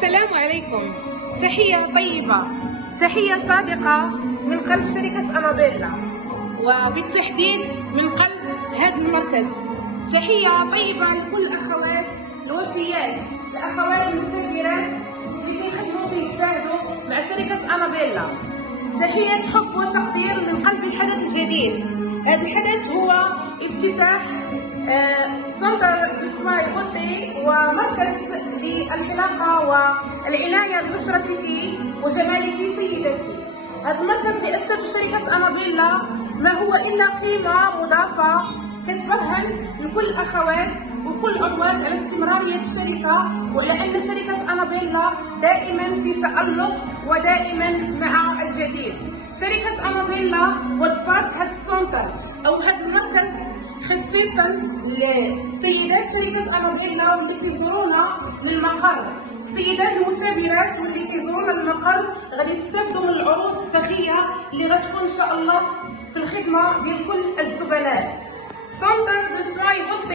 السلام عليكم. تحية طيبة، تحية صادقة من قلب شركة أنابيلا، وبالتحديد من قلب هذا المركز. تحية طيبة لكل الأخوات الوفيات، الأخوات المثابرات اللي كيخدموا وكيجتهدوا مع شركة أنابيلا. تحية حب وتقدير من قلب الحدث الجديد. هذا الحدث هو افتتاح سنتر لسواي بوتي، ومركز للحلاقة والعناية ببشرتك وجمالك سيدتي. هذا المركز اللي أسسته شركة أنابيلا ما هو إلا قيمة مضافة كتبرهن لكل الأخوات وكل العضوات على استمرارية الشركة، وعلى أن شركة أنابيلا دائما في تألق ودائما مع الجديد. شركة أنابيلا وظفت هذا السنتر أو هذا المركز خصيصا لسيدات شركة أنابيلا واللي كيزورونا للمقر. السيدات المثابرات واللي كيزورونا للمقر غادي يستافدوا من العروض السخية اللي غتكون إن شاء الله في الخدمة ديال كل الزبناء. سنتر لسواي بوتي